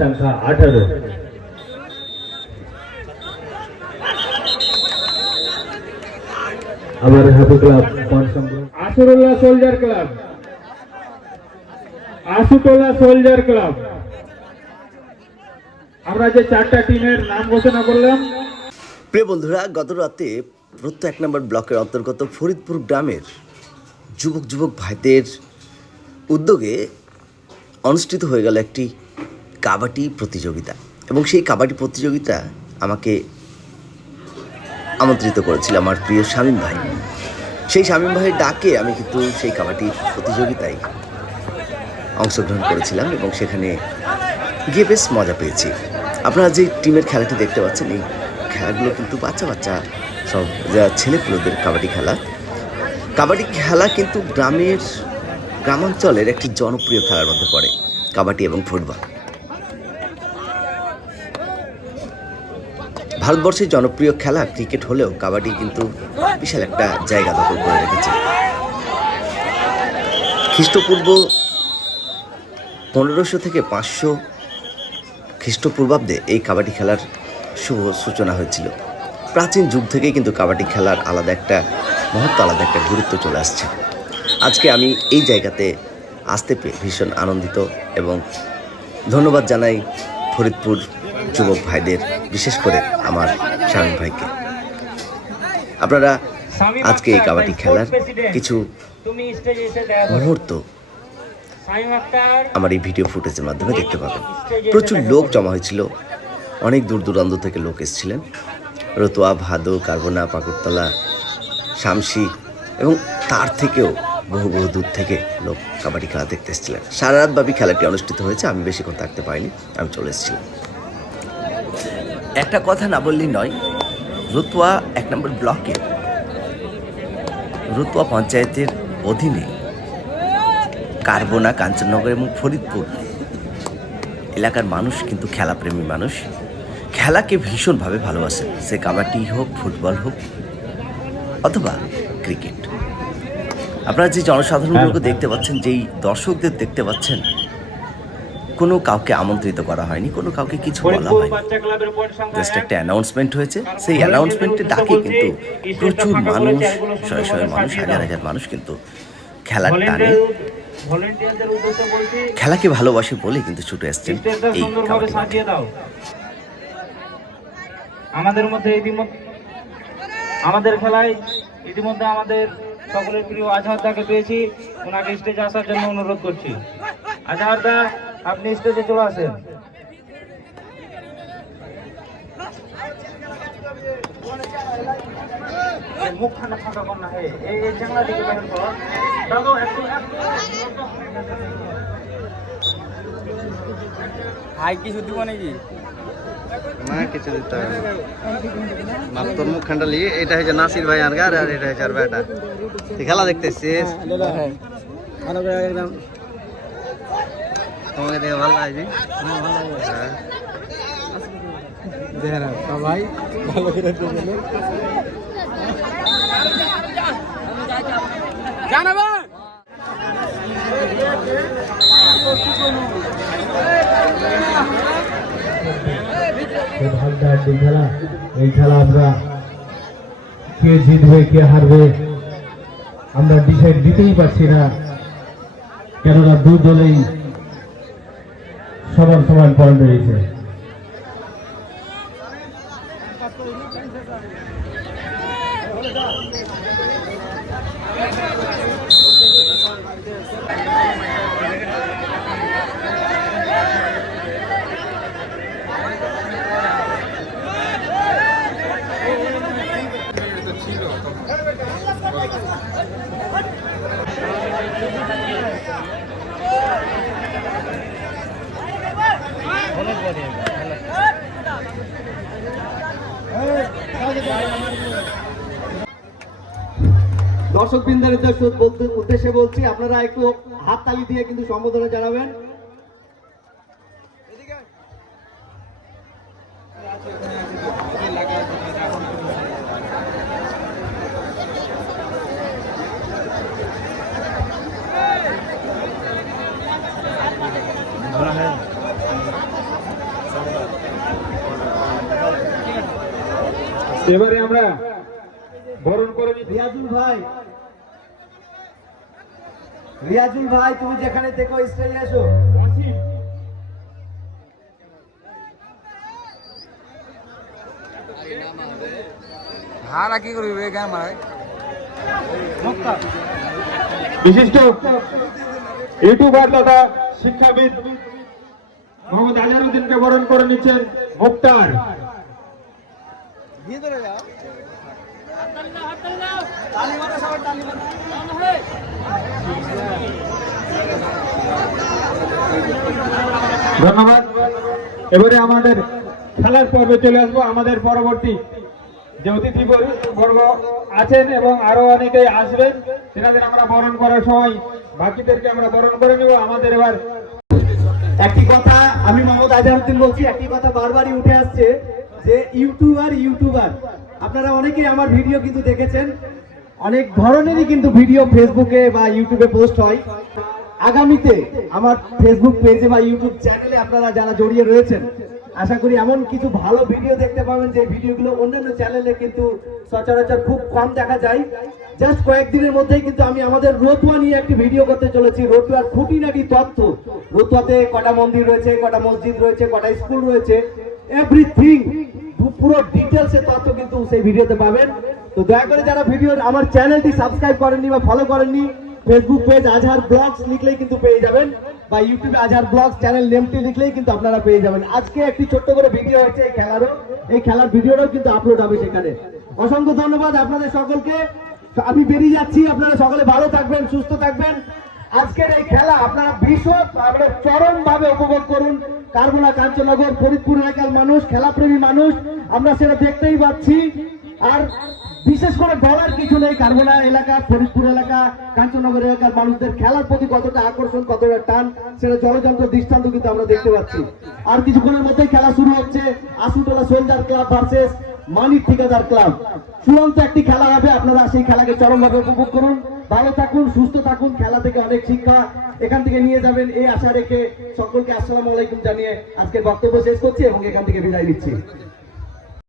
সংখ্যা 18। আবার হাবি club Asrullah soldier club, Ashutola soldier club. আমরা যে 4টা টিমের নাম ঘোষণা করলাম। প্রিয় বন্ধুরা, গত রাতে প্রত্যেক 1 নম্বর ব্লকের অন্তর্গত ফরিদপুর গ্রামের যুবক ভাইদের উদ্যোগে অনুষ্ঠিত হয়ে গেল একটি কাবাডি প্রতিযোগিতা, এবং সেই কাবাডি প্রতিযোগিতা আমাকে আমন্ত্রিত করেছিল আমার প্রিয় শামীম ভাই। সেই শামীম ভাইয়ের ডাকে আমি কিন্তু সেই কাবাডি প্রতিযোগিতায় অংশগ্রহণ করেছিলাম এবং সেখানে গিয়ে বেশ মজা পেয়েছি। আপনারা যে টিমের খেলাটি দেখতে পাচ্ছেন, এই খেলাগুলো কিন্তু বাচ্চা সব ছেলেপুলোদের কাবাডি খেলা কিন্তু গ্রামাঞ্চলের একটি জনপ্রিয় খেলার মধ্যে পড়ে কাবাডি এবং ফুটবল। ভারতবর্ষের জনপ্রিয় খেলা ক্রিকেট হলেও কাবাডি কিন্তু বিশাল একটা জায়গা দখল করে রেখেছে। খ্রিস্টপূর্ব 1500 থেকে 500 খ্রিস্টপূর্বাব্দে এই কাবাডি খেলার শুভ সূচনা হয়েছিল। প্রাচীন যুগ থেকেই কিন্তু কাবাডি খেলার আলাদা একটা মহত্ব, আলাদা একটা গুরুত্ব চলে আসছে। আজকে আমি এই জায়গাতে আসতে পেয়ে ভীষণ আনন্দিত এবং ধন্যবাদ জানাই ফরিদপুর যুবক ভাইদের, বিশেষ করে আমার শামীম ভাইকে। আপনারা আজকে এই কাবাডি খেলার কিছু মুহূর্ত আমার এই ভিডিও ফুটেজের মাধ্যমে দেখতে পাবেন। প্রচুর লোক জমা হয়েছিল, অনেক দূর দূরান্ত থেকে লোক এসেছিলেন। রতুয়া, ভাদো, কারবোনা, পাকুড়তলা, শামসি এবং তার থেকেও বহু দূর থেকে লোক কাবাডি খেলা দেখতে এসেছিলেন। সারা রাতব্যাপী খেলাটি অনুষ্ঠিত হয়েছে। আমি বেশিক্ষণ থাকতে পারিনি, আমি চলে এসেছিলাম। একটা কথা না বললেই নয়, রতুয়া 1 নম্বর ব্লকে রতুয়া পঞ্চায়েতের অধীনে কারবোনা, কাঞ্চননগর এবং ফরিদপুর এলাকার মানুষ কিন্তু খেলাপ্রেমী মানুষ, খেলাকে ভীষণভাবে ভালোবাসে। সে কাবাডি হোক, ফুটবল হোক অথবা ক্রিকেট। আপনারা যে জনসাধারণগুলোকে দেখতে পাচ্ছেন, যেই দর্শকদের দেখতে পাচ্ছেন, কোনো কাউকে আমন্ত্রিত করা হয়নি, কোনো কাউকে কিছু বলা হয়নি। জাস্ট একটা অ্যানাউন্সমেন্ট হয়েছে। সেই অ্যানাউন্সমেন্টের ডাকে কিন্তু প্রচুর মানুষ, শয়ে মানুষ, হাজার মানুষ কিন্তু খেলার টানে, খেলাকে ভালোবাসে বলে কিন্তু ছুটে আসছেন এই কাবাডি মাঠে। আমাদের খেলায় ইতিমধ্যে আমাদের সকলের প্রিয় আজহারদাকে পেয়েছি। ওনাকে স্টেজে আসার জন্য অনুরোধ করছি। আজহারদা, আপনি স্টেজে চলে আসেন। মুখখানা ফাঁকা কর না, এই জানলা দিকে বাইরে কর দাদু, একটু হাই কিছু দিব নাকি? না, কিছু দিতে হবে মাত্র মুখখানটা নিয়ে। এটা হচ্ছে নাসির ভাই আর গার, আর এটা হচ্ছে আর বেটা। খেলা দেখতেছিস? তোমাকে দেখে ভালো লাগছে? সবাই ভালো করে জানাবেন। খেলা, এই খেলা আমরা কে জিতবে কে হারবে আমরা ডিসাইড দিতেই পারছি না, কেননা দু দলেই সমান পয়েন্ট রয়েছে। দর্শক বৃন্দের উদ্দেশ্যে বলছি, আপনারা একটু হাততালি দিয়ে কিন্তু সম্বোধনা জানাবেন। এবারে আমরা বরণ করে নিচ্ছি। রিয়াজুল ভাই তুমি যেখানে দেখো স্টেজে এসো। বিশিষ্ট ইউটিউবার তথা শিক্ষাবিদ মোহাম্মদ আজহারউদ্দিনকে বরণ করে নিচ্ছেন মুক্তার। ধন্যবাদ। এবারে আমাদের খেলার পর্বে চলে আসবো। আমাদের পরবর্তী যে অতিথি বর্গ আছেন এবং আরো অনেকেই আসবেন, সেনাদের আমরা বরণ করার সময় বাকিদেরকে আমরা বরণ করে নেব। আমাদের এবার একটি কথা আমি মোহাম্মদ আজহারউদ্দিন বলছি, একটি কথা বারবারই উঠে আসছে যে ইউটিউবার আপনারা অনেকেই আমার ভিডিও কিন্তু দেখেছেন, অনেক ধরনেরই কিন্তু ভিডিও ফেসবুকে বা ইউটিউবে পোস্ট হয়। আগামীতে আমার ফেসবুক পেজে বা ইউটিউব চ্যানেলে আপনারা যারা জড়িয়ে রয়েছেন, আশা করি এমন কিছু ভালো ভিডিও দেখতে পাবেন যে ভিডিওগুলো অন্যান্য চ্যানেলে কিন্তু সচরাচর খুব কম দেখা যায়। জাস্ট কয়েকদিনের মধ্যেই কিন্তু আমি আমাদের রতুয়া নিয়ে একটি ভিডিও করতে চলেছি। রতুয়ার খুঁটিনাটি তথ্য, রতুয়াতে কটা মন্দির রয়েছে, কটা মসজিদ রয়েছে, কটা স্কুল রয়েছে, এভরিথিং পুরো ডিটেলসের তথ্য কিন্তু সেই ভিডিওতে পাবেন। তো দয়া করে যারা ভিডিও আমার চ্যানেলটি সাবস্ক্রাইব করেননি বা ফলো করেননি, ফেসবুক পেজ আজহার ব্লগস লিখলেই কিন্তু পেয়ে যাবেন, বা ইউটিউবে আজহার ব্লগস চ্যানেল নেমটি লিখলেই কিন্তু আপনারা পেয়ে যাবেন। আজকে একটি ছোট্ট করে ভিডিও হয়েছে এই খেলার ভিডিওটাও কিন্তু আপলোড হবে সেখানে। অসংখ্য ধন্যবাদ আপনাদের সকলকে। আমি বেরিয়ে যাচ্ছি, আপনারা সকলে ভালো থাকবেন, সুস্থ থাকবেন। আজকের এই খেলা আপনারা ভীষণ চরম ভাবে উপভোগ করুন। কারবোলা কাঞ্চননগর ফরিদপুর এলাকার মানুষ, খেলাপ্রেমী মানুষ, আমরা সেটা দেখতেই পাচ্ছি। আর বিশেষ করে বলার কিছু নেই, কারবোলা এলাকা, ফরিদপুর এলাকা, কাঞ্চননগর এলাকার মানুষদের খেলার প্রতি কতটা আকর্ষণ, কতটা টান, সেটা জলযন্ত্র দৃষ্টান্ত কিন্তু আমরা দেখতে পাচ্ছি। আর কিছুক্ষণের মধ্যেই খেলা শুরু হচ্ছে। আশুতলা সোলজার ক্লাব ভার্সেস মানিক ঠিকাদার ক্লাব। চূড়ান্ত একটি খেলা হবে, আপনারা সেই খেলাকে চরমভাবে উপভোগ করুন। ভালো থাকুন, সুস্থ থাকুন, খেলা থেকে অনেক শিক্ষা এখান থেকে নিয়ে যাবেন এই আশা রেখে সকলকে আসসালামু আলাইকুম জানিয়ে আজকে বক্তব্য শেষ করছি এবং এখান থেকে বিদায় নিচ্ছি।